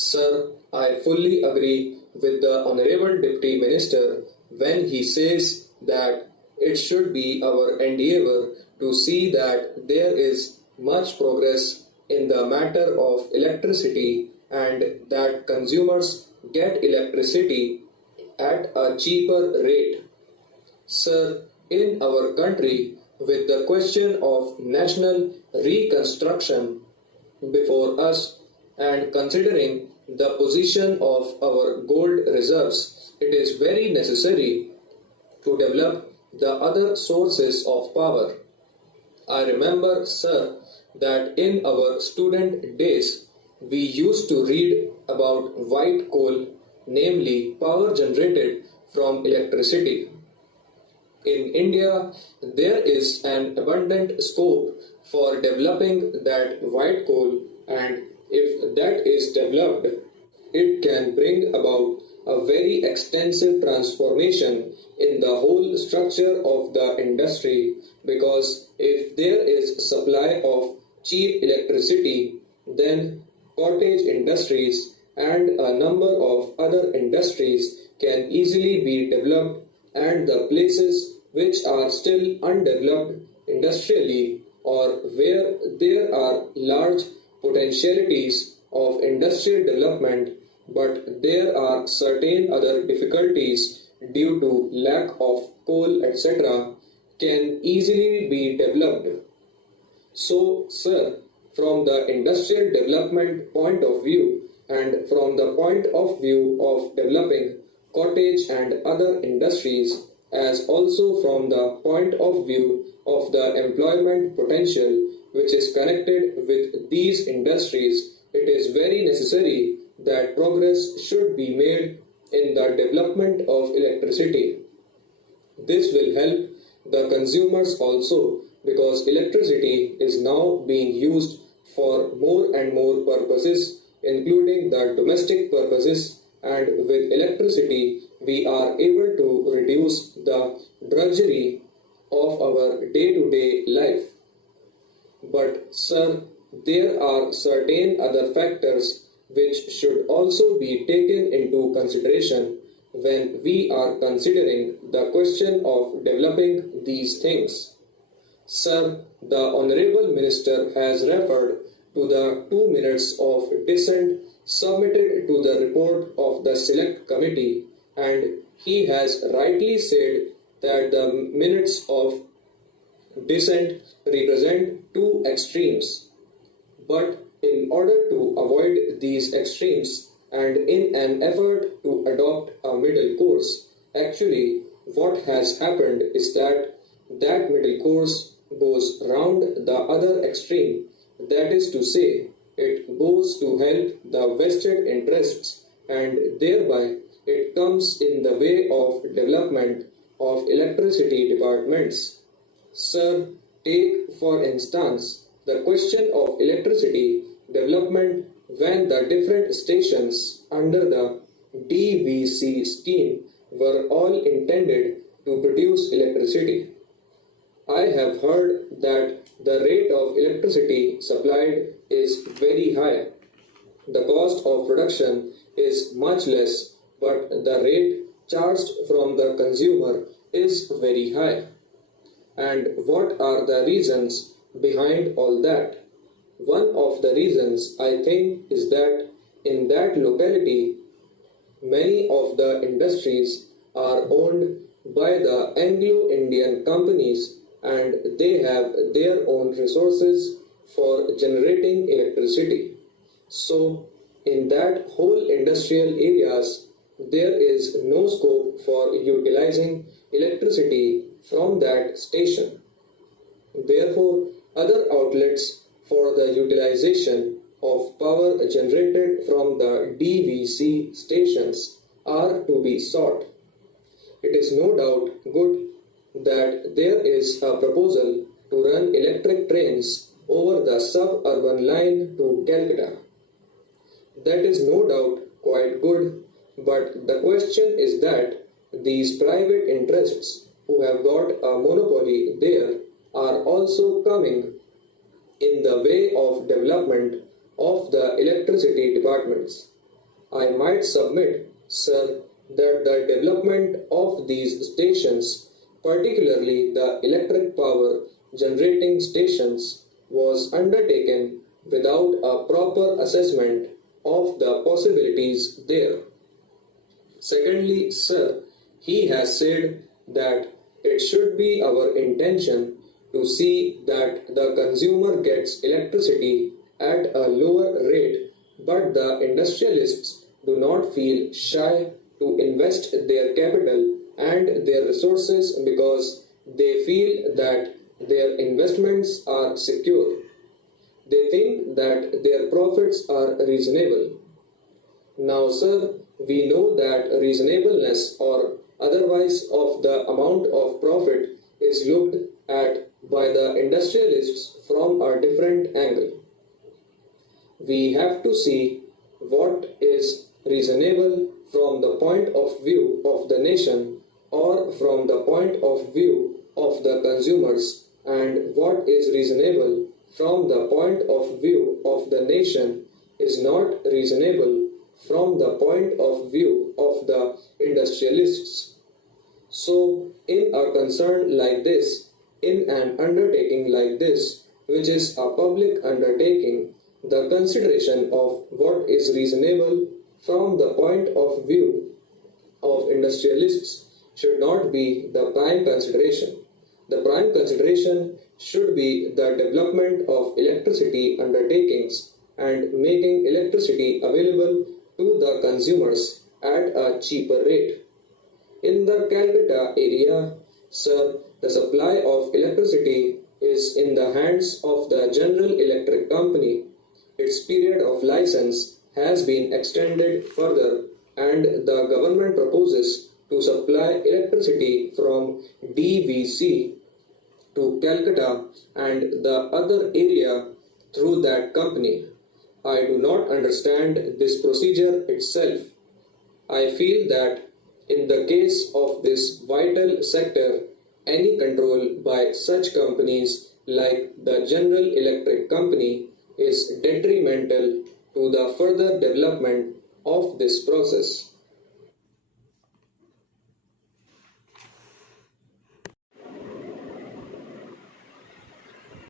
Sir, I fully agree with the Honorable Deputy Minister when he says that it should be our endeavour to see that there is much progress in the matter of electricity and that consumers get electricity at a cheaper rate. Sir, in our country, with the question of national reconstruction before us and considering the position of our gold reserves, it is very necessary to develop the other sources of power. I remember, sir, that in our student days we used to read about white coal, namely power generated from electricity. In India, there is an abundant scope for developing that white coal, and if that is developed, it can bring about a very extensive transformation in the whole structure of the industry, because if there is supply of cheap electricity, then cottage industries and a number of other industries can easily be developed, and the places which are still undeveloped industrially or where there are large potentialities of industrial development, but there are certain other difficulties due to lack of coal, etc., can easily be developed. So, sir, from the industrial development point of view and from the point of view of developing cottage and other industries, as also from the point of view of the employment potential which is connected with these industries, it is very necessary that progress should be made in the development of electricity. This will help the consumers also, because electricity is now being used for more and more purposes, including the domestic purposes, and with electricity we are able to reduce the drudgery of our day-to-day life. But sir, there are certain other factors which should also be taken into consideration when we are considering the question of developing these things. Sir, the Honorable Minister has referred to the 2 minutes of dissent submitted to the report of the Select Committee, and he has rightly said that the minutes of dissent represent two extremes. But in order to avoid these extremes and in an effort to adopt a middle course, actually what has happened is that that middle course goes round the other extreme. That is to say, it goes to help the vested interests, and thereby it comes in the way of development of electricity departments. Sir, take for instance the question of electricity development when the different stations under the DVC scheme were all intended to produce electricity. I have heard that the rate of electricity supplied is very high. The cost of production is much less, but the rate charged from the consumer is very high. And what are the reasons behind all that? One of the reasons, I think, is that in that locality, many of the industries are owned by the Anglo-Indian companies, and they have their own resources for generating electricity. So, in that whole industrial areas, there is no scope for utilizing electricity from that station. Therefore, other outlets for the utilization of power generated from the DVC stations are to be sought. It is no doubt good that there is a proposal to run electric trains over the suburban line to Calcutta. That is no doubt quite good, but the question is that these private interests who have got a monopoly there are also coming in the way of development of the electricity departments. I might submit, sir, that the development of these stations, particularly the electric power generating stations, was undertaken without a proper assessment of the possibilities there. Secondly, sir, he has said that it should be our intention to see that the consumer gets electricity at a lower rate, but the industrialists do not feel shy to invest their capital and their resources because they feel that their investments are secure. They think that their profits are reasonable. Now, sir, we know that reasonableness or otherwise of the amount of profit is looked at by the industrialists from a different angle. We have to see what is reasonable from the point of view of the nation or from the point of view of the consumers, and what is reasonable from the point of view of the nation is not reasonable from the point of view of the industrialists. So, in a concern like this, in an undertaking like this, which is a public undertaking, the consideration of what is reasonable from the point of view of industrialists should not be the prime consideration. The prime consideration should be the development of electricity undertakings and making electricity available to the consumers at a cheaper rate. In the Calcutta area, sir, the supply of electricity is in the hands of the General Electric Company. Its period of license has been extended further, and the government proposes to supply electricity from DVC to Calcutta and the other area through that company. I do not understand this procedure itself. I feel that in the case of this vital sector, any control by such companies like the General Electric Company is detrimental to the further development of this process.